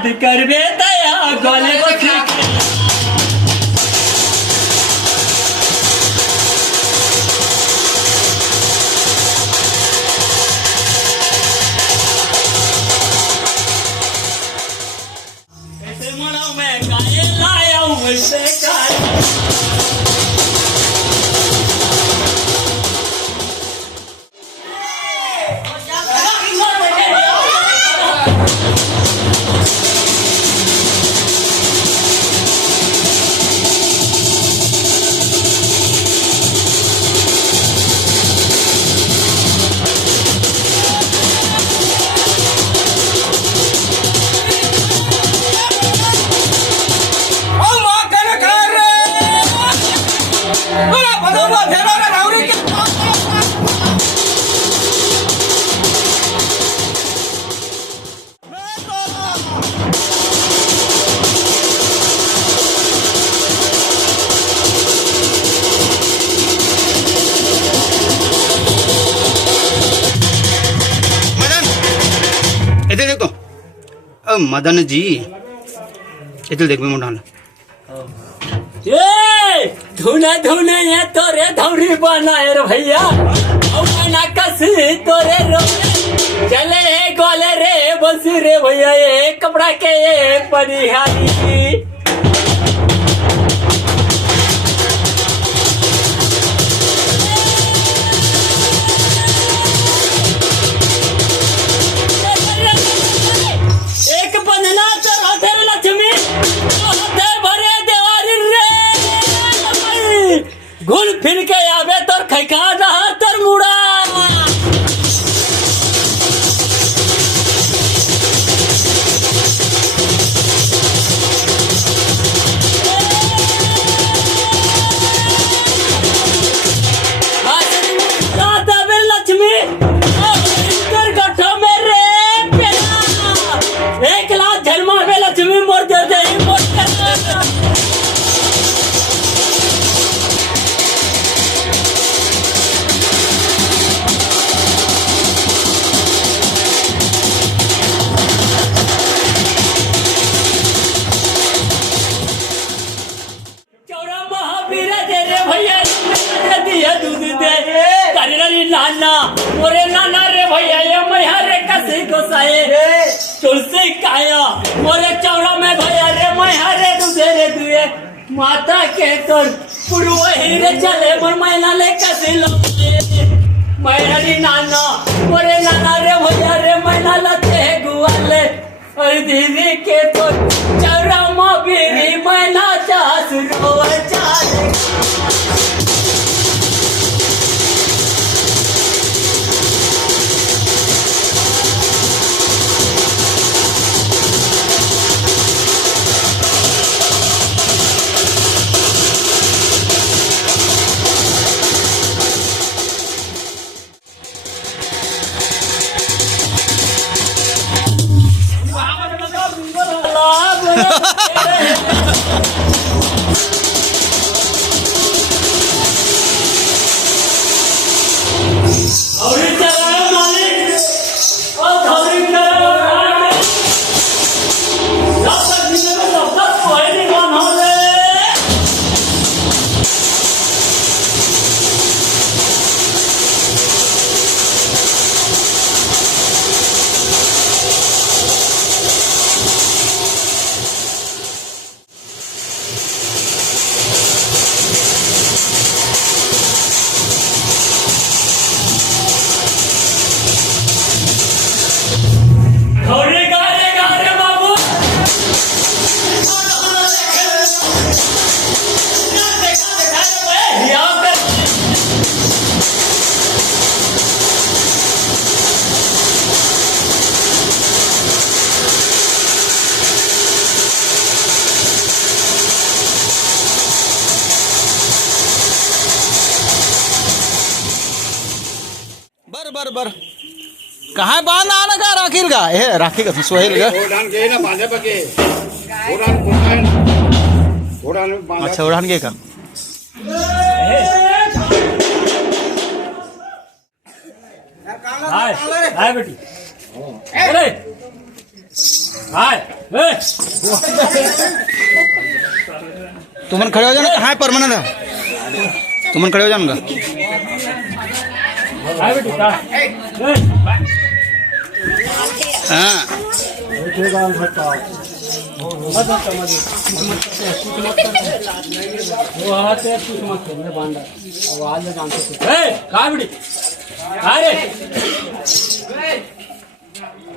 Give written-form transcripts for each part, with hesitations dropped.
याद करबे दया गले बखरी ऐसे मना मैं गाये लाया हूँ वैसे इधर देखो मदन जी इधर देख मैं मोटा धुने धुने ये तोरे धौरी बनाए रे भैया ना कसी तोरे रोने चले गोले रे बसी रे भैया ये कपड़ा के ये परिहारी घुल फिर के आवे तोर खैखा रहा तोर मुड़ा लक्ष्मी गठो में रे एक लाख झलमा में लक्ष्मी मोर दे दे नाना मोरे नाना रे भैया ये मैया रे कसी गोसाए तुलसी काया मोरे चौरा में भैया रे मैया रे दूधे रे दुए माता के तोर पुरवही रे चले मोर मैना ले कसी लो मैया रे नाना मोरे नाना रे भैया रे मैना लते गुआले और दीदी के तोर चौरा मां बीरी मैना चास रोए चाले बर कहाँ बांध आना का राखील का हे राखी का सोहेल का उड़ान के ना बांधे बके उड़ान अच्छा उड़ान के का हाय हाय बेटी अरे हाय ए, तुमन खड़े हो जाना कहाँ है परमानेंट है तुमन खड़े हो जाना हाय बेटी का ए, हाँ वो हाथे कुछ मत कर मैं बांधा वो आज जानते थे ए का बेटी अरे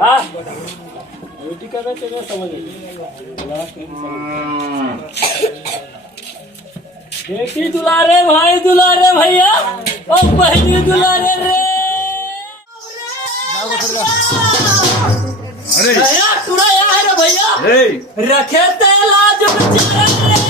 हां बेटी का कहते हैं समझ बेटी दुलारे भाई दुलारे भैया और बहनी दुलारे रे अरे भैया टुरा यहाँ है रे भैया रखे तेला जो बेचारे रे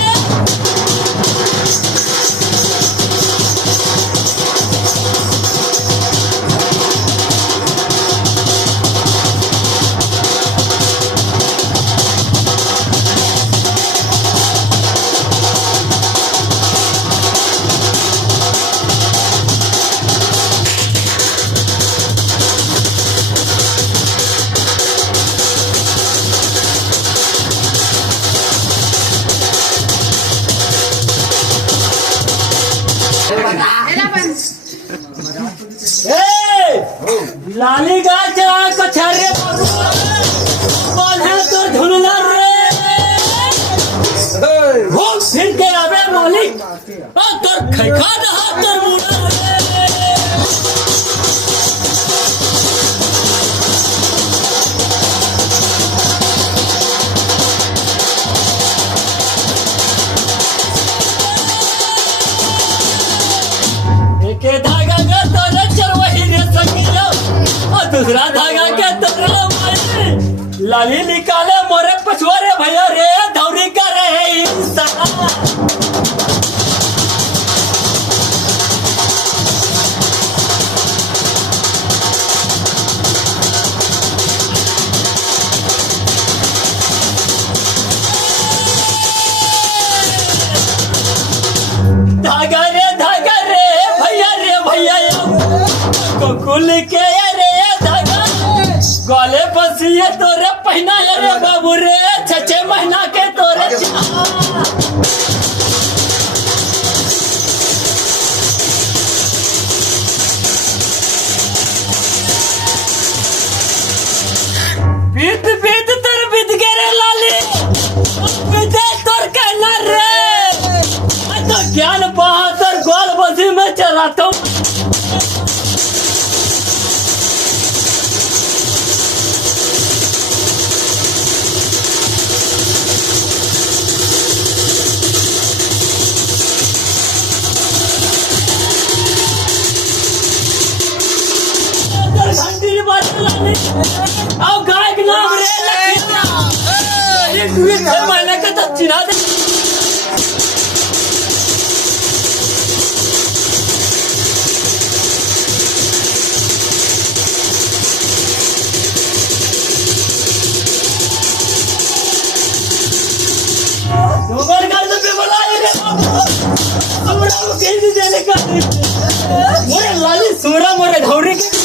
लाली गाय चला को छरे बांधे तो धुनला रे हो फिर के आवे मालिक और तोर खैखा दहा तोर मुड़ा रे एके धागा के तोरे चरवही रे सकिया और दूसरा धागा के तोरे मारे लाली निकाले मोरे पछुआरे भैया रे धौरी कर रहे इंसान धागा रे भैया कुल के रे धागा गले बसिए तोरे पहना रे बाबू रे 6 महीना के तोरे बीत बीत तोर बीत के रे लाली बीते तोर कहना रे तो ज्ञान बहादुर गोल बसी में चलाता हूँ अब गाय के नाम रे लखीरा मैंने कहा चिन्हा दे गोबर का तो बुलाए रे हमरा को कैसे देने का मोरे लाली सोरा मोरे धौरी के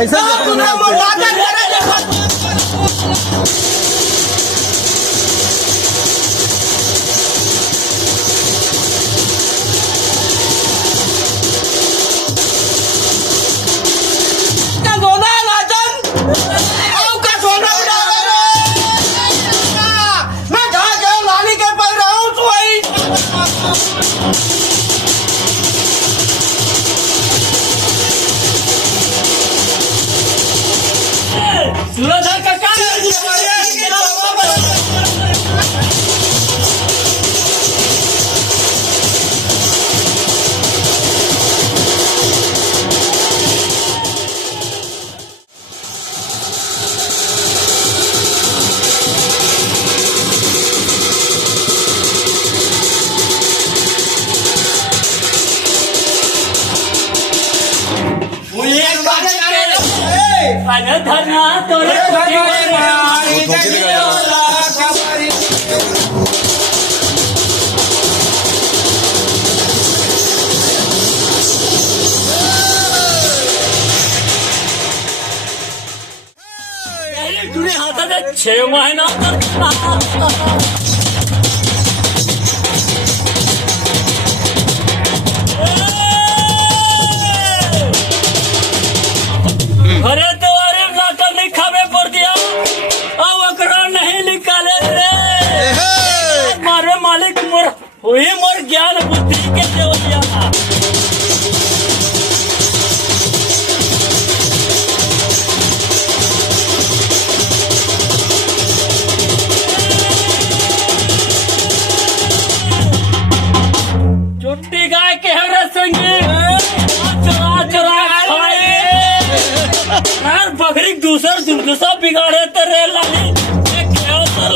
ऐसा सूरज का काम तोरे कोठी तुझे हातात 6 महिना अरे तुम्हारे लाकर लिखावे पड़ दिया अब अकड़ा नहीं निकाले रे मारे मालिक मोर हुई मोर ज्ञान बुद्धि के दे दिया चुट्टी गाय के हरे संगी चुरा चुरा खाए यार बकरी दूसरा बिगाड़े तेरे लाली क्या कर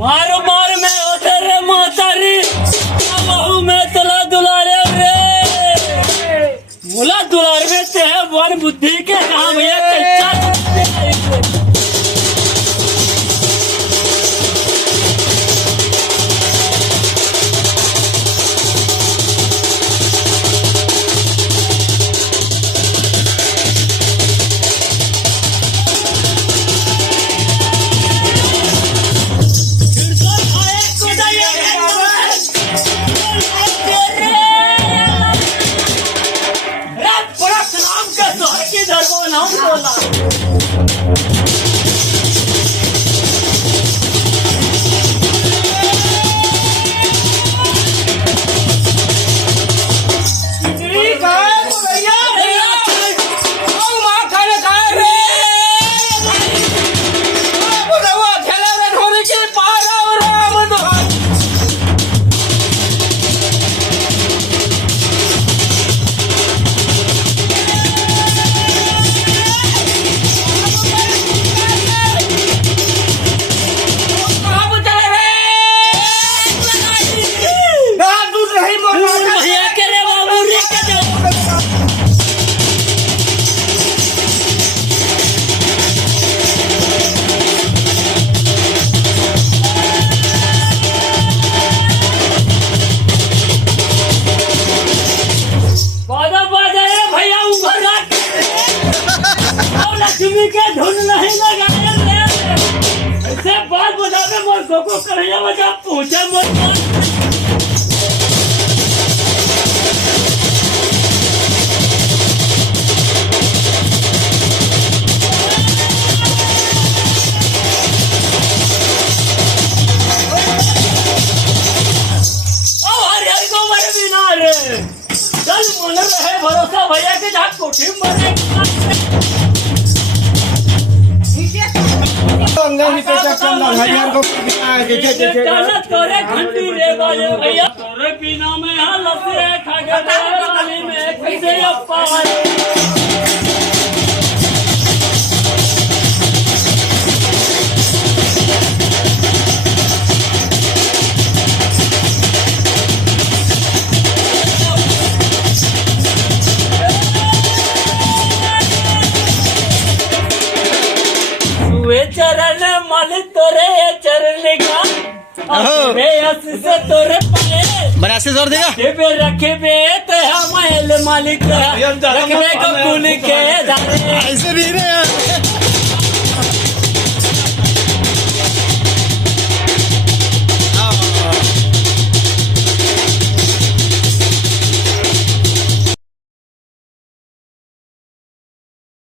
मारो मार में होते रे मोहतारी बहू में तला दुलारे रे मुला दुलार में ते है वन बुद्धि के कहा भैया कच्चा लक्ष्मी के धुन नहीं लगाए ऐसे बात बता के मोर को कन्हैया बजा पूछे मोर चल मन रहे भरोसा भैया के जहाँ कोठी मरे तोरे घंटी रे बाजे भैया तोरे बिना में हालत है खागे रानी में कैसे पाए चरण माली तोरे चरण लिखा से तोरे पाए बनासे जोर देगा रखे बे तो महल मालिक रखने को भूल के ऐसे भी रहे